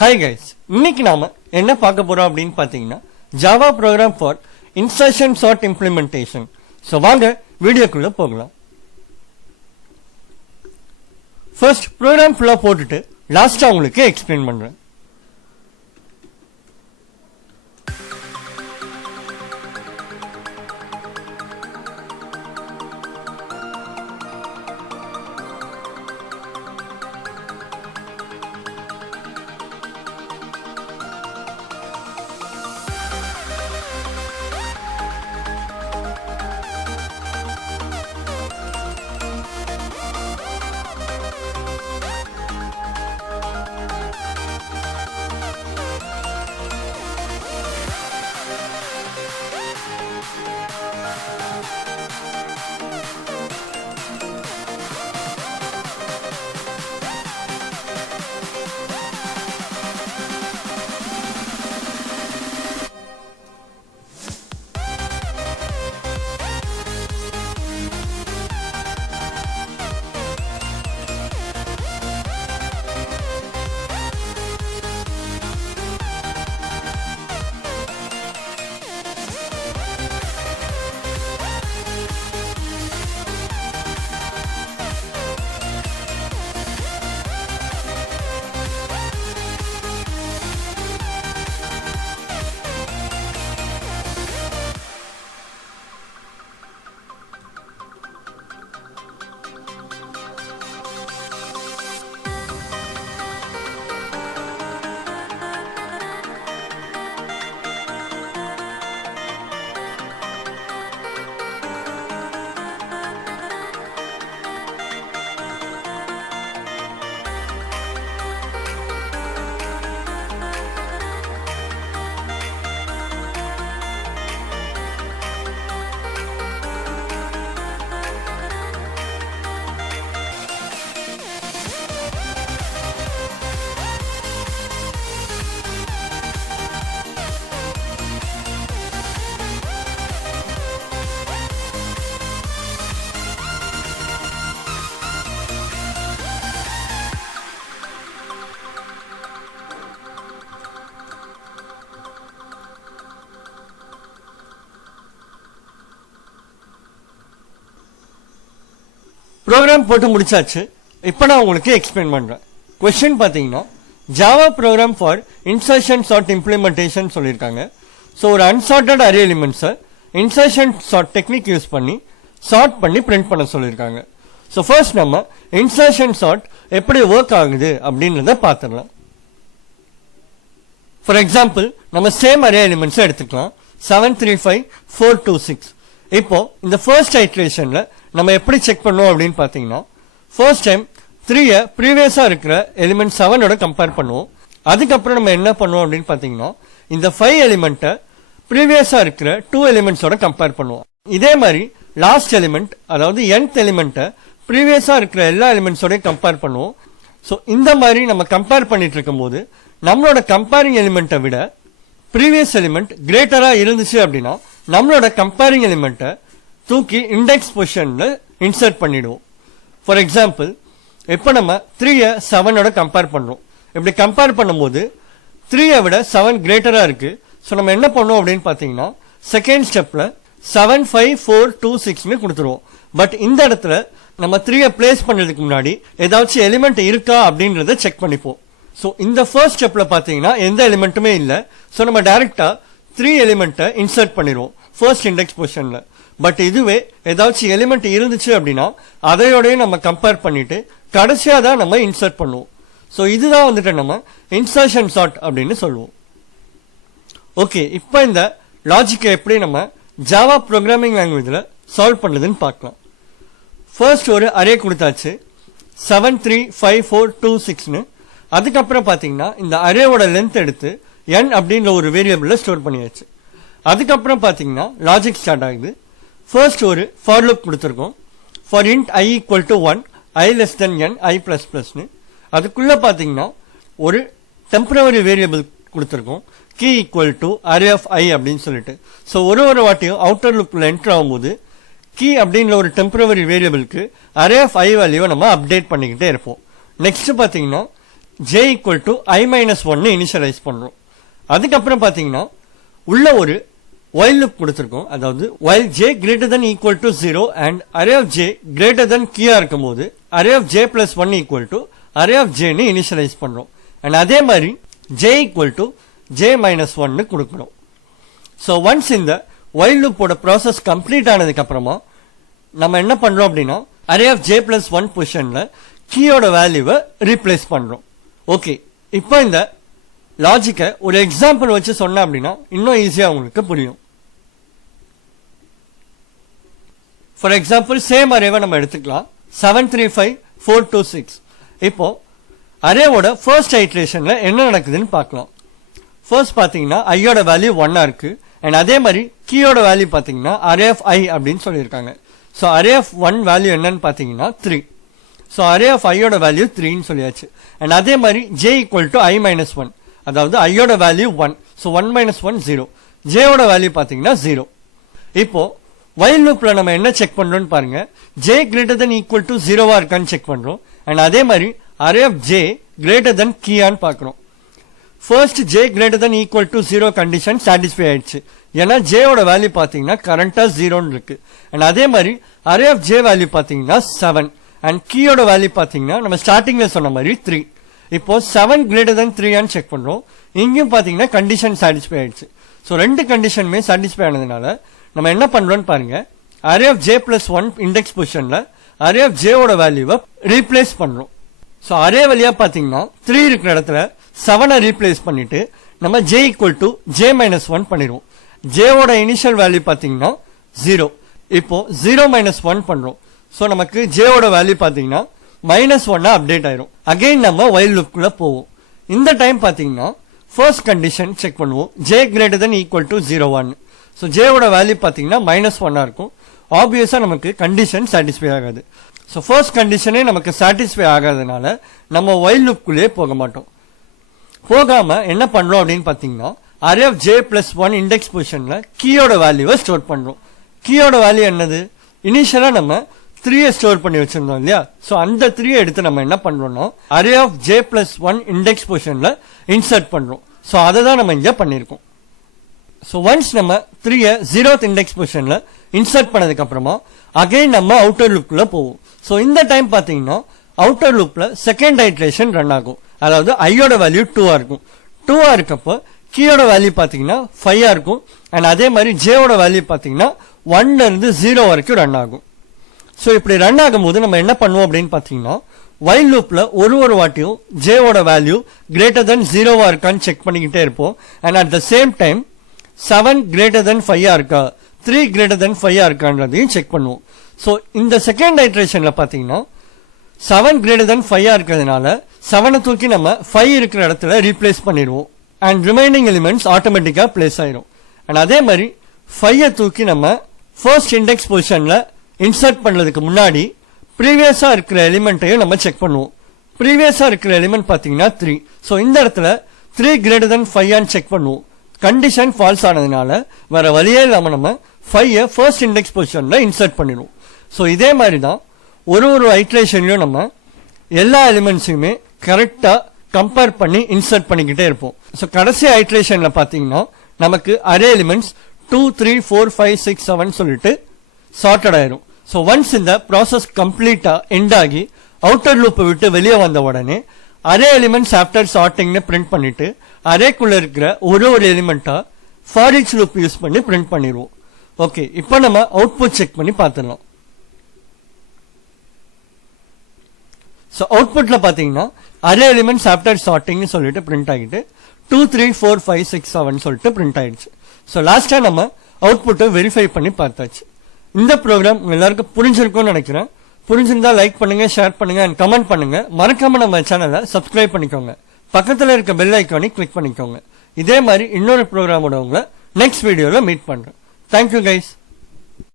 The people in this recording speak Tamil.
ஹாய் கைஸ், இன்னைக்கு நாம என்ன பார்க்க போறோம் அப்படின்னு பாத்தீங்கன்னா Java program for insertion sort implementation. So வாங்க வீடியோக்குள்ள போகலாம். ஃபர்ஸ்ட் ப்ரோக்ராம் ஃபுல்லா போட்டுட்டு லாஸ்டா உங்களுக்கு எக்ஸ்பிளைன் பண்றேன். ப்ரோக்ராம் போட்டு முடிச்சாச்சு. இப்போ நான் உங்களுக்கு எக்ஸ்பிளைன் பண்றேன். கொஸ்டின் பாத்தீங்கன்னா Java program for insertion sort implementation சொல்லியிருக்காங்க. ஸோ ஒரு அன்சார்ட்டட் அரே எலிமெண்ட்ஸை இன்சர்ஷன் சார்ட் டெக்னிக் யூஸ் பண்ணி சார்ட் பண்ணி பிரிண்ட் பண்ண சொல்லியிருக்காங்க. ஸோ ஃபர்ஸ்ட் நம்ம இன்சர்ஷன் சார்ட் எப்படி ஒர்க் ஆகுது அப்படின்றத பார்த்துடலாம். ஃபார் எக்ஸாம்பிள் நம்ம சேம் அரே எலிமெண்ட்ஸை எடுத்துக்கலாம். 7 3 5 4 2 6. இப்போ இந்த ஃபர்ஸ்ட் ஐட்ரேஷன்ல நம்ம எப்படி செக் பண்ணுவோம் அப்படின்னு பாத்தீங்கன்னா ஃபர்ஸ்ட் டைம் 3 ப்ரீவியஸா இருக்கிற எலிமெண்ட் 7ஓட கம்பேர் பண்ணுவோம். அதுக்கப்புறம் நம்ம என்ன பண்ணுவோம் அப்படின்னு பாத்தீங்கன்னா இந்த 5 எலிமெண்ட்டை ப்ரீவியஸா இருக்கிற 2 எலிமெண்ட்ஸோட கம்பேர் பண்ணுவோம். இதே மாதிரி லாஸ்ட் எலிமெண்ட் அதாவது nth எலிமெண்ட்டை ப்ரீவியஸா இருக்கிற எல்லா எலிமெண்ட்ஸோட கம்பேர் பண்ணுவோம். ஸோ இந்த மாதிரி நம்ம கம்பேர் பண்ணிட்டு இருக்கும் போது நம்மளோட கம்பேரிங் எலிமெண்ட்டை விட ப்ரீவியஸ் எலிமெண்ட் கிரேட்டரா இருந்துச்சு அப்படின்னா நம்மளோட கம்பேரிங் எலிமெண்ட்டை தூக்கி இண்டெக்ஸ் பொசிஷன்ல இன்சர்ட் பண்ணிடுவோம். ஃபார் எக்ஸாம்பிள் இப்போ நம்ம 3 7ஓட கம்பேர் பண்றோம். இப்படி கம்பேர் பண்ணும்போது 3 விட 7 கிரேட்டரா இருக்கு. ஸோ நம்ம என்ன பண்ணுவோம் அப்படின்னு பாத்தீங்கன்னா செகண்ட் ஸ்டெப்ல 7 5 4 2 6ன்னு கொடுத்துருவோம். பட் இந்த இடத்துல நம்ம 3 பிளேஸ் பண்றதுக்கு முன்னாடி ஏதாச்சும் எலிமெண்ட் இருக்கா அப்படின்றத செக் பண்ணிப்போம். ஸோ இந்த ஃபர்ஸ்ட் ஸ்டெப்ல பாத்தீங்கன்னா எந்த எலிமெண்ட்டுமே இல்லை. ஸோ நம்ம டைரக்டா 3 எலிமெண்ட்டை இன்சர்ட் பண்ணிடுவோம் ஃபர்ஸ்ட் இண்டெக்ஸ் பொசிஷன்ல. பட் இதுவே ஏதாச்சும் எலிமெண்ட் இருந்துச்சு அப்படின்னா அதையோடய நம்ம கம்பேர் பண்ணிட்டு கடைசியா தான் நம்ம இன்சர்ட் பண்ணுவோம். ஸோ இதுதான் வந்துட்டு நம்ம இன்சர்ஷன் சார்ட் அப்படின்னு சொல்லுவோம். ஓகே, இப்போ இந்த லாஜிக்கை எப்படி நம்ம ஜாவா ப்ரோக்ராமிங் லாங்குவேஜ்ல சால்வ் பண்ணுதுன்னு பார்க்கலாம். ஃபர்ஸ்ட் ஒரு அரே கொடுத்தாச்சு 7 3 5 4 2 6ன்னு. அதுக்கப்புறம் பாத்தீங்கன்னா இந்த அரேவோட லென்த் எடுத்து n அப்படின்ற ஒரு வேரியபிள்ல ஸ்டோர் பண்ணியாச்சு. அதுக்கப்புறம் பாத்தீங்கன்னா லாஜிக் ஸ்டார்ட் ஆகுது. ஃபர்ஸ்ட் ஒரு ஃபார் லூப் கொடுத்துருக்கோம். For int i equal to 1 i less than n i plus plusன்னு. அதுக்குள்ள பாத்தீங்கன்னா ஒரு டெம்பரவரி வேரியபிள் கொடுத்துருக்கோம் key equal to array of I அப்படின்னு சொல்லிட்டு. ஸோ ஒரு வாட்டியும் அவுட்டர் லுக்ல என்டர் ஆகும்போது key அப்படின்ற ஒரு டெம்பரவரி வேரியபிளுக்கு array of I வேல்யூவை நம்ம அப்டேட் பண்ணிக்கிட்டே இருப்போம். நெக்ஸ்ட் பாத்தீங்கன்னா j equal to I minus 1 initialise பண்றோம். அதுக்கப்புறம் பாத்தீங்கன்னா உள்ள ஒரு while loop கொடுத்திருக்கோம். அதாவது while j greater than equal to 0 and array of j greater than key இருக்கும்போது array of j plus 1 equal to array of j னு இனிஷியலைஸ் பண்றோம். and அதே மாதிரி j equal to j minus 1 னு கொடுக்கணும். so once இந்த while loop ஓட process complete ஆனதுக்கு அப்புறமா நம்ம என்ன பண்றோம் அப்படின்னா array of j plus 1 பொசிஷன்ல கீயோட வேல்யூவை ரீப்ளேஸ் பண்றோம். ஓகே, இப்போ இந்த லாஜிக்கை ஒரு எக்ஸாம்பிள் வச்சு சொன்ன அப்படின்னா இன்னும் ஈஸியா உங்களுக்கு புரியும். ஃபார் எக்ஸாம்பிள் சேம் அரேவை நம்ம எடுத்துக்கலாம் 735,426. இப்போ அரேவோட ஃபர்ஸ்ட் ஐட்ரேஷன்ல என்ன நடக்குதுன்னு பார்க்கலாம். ஃபர்ஸ்ட் பாத்தீங்கன்னா ஐயோட வேல்யூ 1 இருக்கு அண்ட் அதே மாதிரி கீயோட வேல்யூ பாத்தீங்கன்னா அரே ஆஃப் ஐ அப்படின்னு சொல்லியிருக்காங்க. ஸோ அரே ஆஃப் 1 வேல்யூ என்னன்னு பாத்தீங்கன்னா 3. ஸோ அரே ஆஃப் ஐயோட வேல்யூ 3ன்னு சொல்லியாச்சு. அண்ட் அதே மாதிரி j equal to I minus 1, அதாவது ஐயோட வேல்யூ 1. So 1 minus 1 0. ஜேயோட வேல்யூ பாத்தீங்கன்னா 0. இப்போ while loopல நம்ம என்ன செக் பண்றோம்னு பாருங்க. j greater than equal to 0 இருக்கான்னு செக் பண்றோம். அண்ட் அதே மாதிரி array of j greater than key ஆன்னு பாக்குறோம். First j greater than equal to 0 condition satisfy ஆயிடுச்சு. ஏன்னா j ஓட வேல்யூ பாத்தீங்கன்னா கரண்டா 0ன்னு இருக்கு. அண்ட் அதே மாதிரி array of j வேல்யூ பாத்தீங்கன்னா 7 அண்ட் கீயோட வேல்யூ பாத்தீங்கன்னா நம்ம ஸ்டார்டிங்ல சொன்ன மாதிரி 3. இப்போ 7 greater than 3 ஆன்னு செக் பண்றோம். இங்கேயும் பாத்தீங்கன்னா கண்டிஷன் சாட்டிஸ்ஃபை ஆயிடுச்சு. ஸோ ரெண்டு கண்டிஷனுமே சாட்டிஸ்ஃபை ஆனதுனால நம்ம என்ன பண்றோம்னு பாருங்க. array of j plus 1 index பொசிஷன்ல array of j ஓட வேல்யூவை ரீப்ளேஸ் பண்றோம். ஸோ அரே வழியா பாத்தீங்கன்னா 3 இருக்கிற இடத்துல 7 ரீப்ளேஸ் பண்ணிட்டு நம்ம j equal to j minus 1 பண்ணிடுவோம். j ஓட இனிஷியல் வேல்யூ பாத்தீங்கன்னா 0. இப்போ 0 minus 1 பண்றோம். ஸோ நமக்கு j ஓட வேல்யூ பாத்தீங்கன்னா -1 அப்டேட் ஆயிரும். அகைன் நம்ம while loop குள்ள போவோம். இந்த டைம் பாத்தீங்கன்னா ஃபர்ஸ்ட் கண்டிஷன் செக் பண்ணுவோம். j greater than equal to 0 so j ஓட வேல்யூ பாத்தீங்கன்னா -1 இருக்கும். ஆப்வியஸா நமக்கு கண்டிஷன் சாட்டிஸ்ஃபை ஆகாது. ஸோ ஃபர்ஸ்ட் கண்டிஷனே நமக்கு சாட்டிஸ்ஃபை ஆகாதனால நம்ம while loop குள்ளே போக மாட்டோம். போகாம என்ன பண்றோம் அப்படின்னு பாத்தீங்கன்னா array of j plus 1 index பொசிஷன்ல கீயோட வேல்யூவை ஸ்டோர் பண்றோம். கீயோட வேல்யூ என்னது? இனிஷியலா நம்ம 3 ஸ்டோர் பண்ணி வச்சிருந்தோம் இல்லையா? சோ அந்த 3 எடுத்து நம்ம என்ன பண்றோம்னா array of j plus 1 index பொசிஷன்ல இன்சர்ட் பண்றோம். சோ அதை தான் நம்ம இங்க பண்ணிருக்கோம். சோ ஒன்ஸ் நம்ம 3 0th இண்டெக்ஸ் பொசிஷன்ல இன்சர்ட் பண்ணதுக்கு அப்புறமா அகைன் நம்ம அவுட்டர் லூப்குள்ள போவோம். சோ இந்த டைம் பாத்தீங்கன்னா அவுட்டர் லூப்ல செகண்ட் ஐட்ரேஷன் ரன் ஆகும். அதாவது ஐயோட வேல்யூ 2 இருக்கும். 2 இருக்கப்போ கீயோட வேல்யூ பாத்தீங்கன்னா 5 இருக்கும். அண்ட் அதே மாதிரி ஜேவோட வேல்யூ பாத்தீங்கன்னா 1ல இருந்து 0 வரைக்கும் ரன் ஆகும். சோ இப்படி ரன் ஆகும்போது நம்ம என்ன பண்ணுவோம் அப்படின்னு பாத்தீங்கன்னா while loopல ஒரு வாட்டியும் ஜேவோட வேல்யூ கிரேட்டர் தென் 0 இருக்கான்னு செக் பண்ணிக்கிட்டே இருப்போம். And at the same time 7 greater than 5 இருக்கா 3 கிரேட்டர் தென் 5 இருக்கான்றதையும் செக் பண்ணுவோம். சோ இந்த செகண்ட் ஐட்ரேஷன்ல பாத்தீங்கன்னா 7 கிரேட்டர் தென் 5 இருக்கிறதுனால 7 தூக்கி நம்ம 5 இருக்கிற இடத்துல ரீப்ளேஸ் பண்ணிடுவோம். அண்ட் ரிமைனிங் எலிமெண்ட்ஸ் ஆட்டோமேட்டிக்கா பிளேஸ் ஆயிரும். அண்ட் அதே மாதிரி 5 தூக்கி நம்ம ஃபர்ஸ்ட் இண்டெக்ஸ் பொசிஷன்ல இன்சர்ட் பண்ணதுக்கு முன்னாடி ப்ரீவியஸா இருக்கிற எலிமெண்ட்டையும் நம்ம செக் பண்ணுவோம். ப்ரீவியஸா இருக்கிற எலிமெண்ட் பாத்தீங்கன்னா 3. சோ இந்த இடத்துல 3 கிரேட்டர் தென் 5 செக் பண்ணுவோம். கண்டிஷன் ஃபால்ஸ் ஆனதுனால வேற வழியே இல்லாம நம்ம 5 ஃபர்ஸ்ட் இண்டெக்ஸ் பொசிஷன்ல இன்சர்ட் பண்ணிடுவோம். சோ இதே மாதிரி தான் ஒரு ஐட்ரேஷன்லயும் நம்ம எல்லா எலிமெண்ட்ஸையுமே கரெக்டா கம்பேர் பண்ணி இன்சர்ட் பண்ணிக்கிட்டே இருப்போம். சோ கடைசி ஐட்ரேஷன்ல பாத்தீங்கன்னா நமக்கு அரே எலிமெண்ட்ஸ் 2 3 4 5 6 7 சொல்லிட்டு சார்ட்டட் ஆயிரும். சோ ஒன்ஸ் இந்த ப்ராசஸ் கம்ப்ளீட்டா எண்ட் ஆகி அவுட்டர் லூப் விட்டு வெளியே வந்த உடனே அரே எலிமெண்ட்ஸ் ஆஃப்டர் சார்ட்டிங்னு பிரிண்ட் பண்ணிட்டு அரேக்குள்ள இருக்கிற ஒரு எலிமெண்டா ஃபார் ஈச் லூப் யூஸ் பண்ணி பிரிண்ட் பண்ணிடுவோம். ஓகே, இப்போ நம்ம அவுட்புட் செக் பண்ணி பார்த்துடலாம். சோ அவுட்புட்ல பாத்தீங்கன்னா அரே எலிமெண்ட்ஸ் ஆஃப்டர் சார்ட்டிங்னு சொல்லிட்டு பிரிண்ட் ஆகிட்டு 2 3 4 5 6 7 சொல்லிட்டு பிரிண்ட் ஆயிடுச்சு. சோ லாஸ்டா நம்ம அவுட்புட்டை வெரிஃபை பண்ணி பார்த்தாச்சு. இந்த ப்ரோக்ராம் எல்லாருக்கும் புரிஞ்சிருக்கும்னு நினைக்கிறேன். புரிஞ்சிருந்தா லைக் பண்ணுங்க, ஷேர் பண்ணுங்க அண்ட் கமெண்ட் பண்ணுங்க. மறக்காம நம்ம சேனலை சப்ஸ்கிரைப் பண்ணிக்கோங்க. பக்கத்துல இருக்க பெல் ஐக்கானை கிளிக் பண்ணிக்கோங்க. இதே மாதிரி இன்னொரு ப்ரோக்ராமோட உங்களை நெக்ஸ்ட் வீடியோல மீட் பண்றேன். Thank you guys.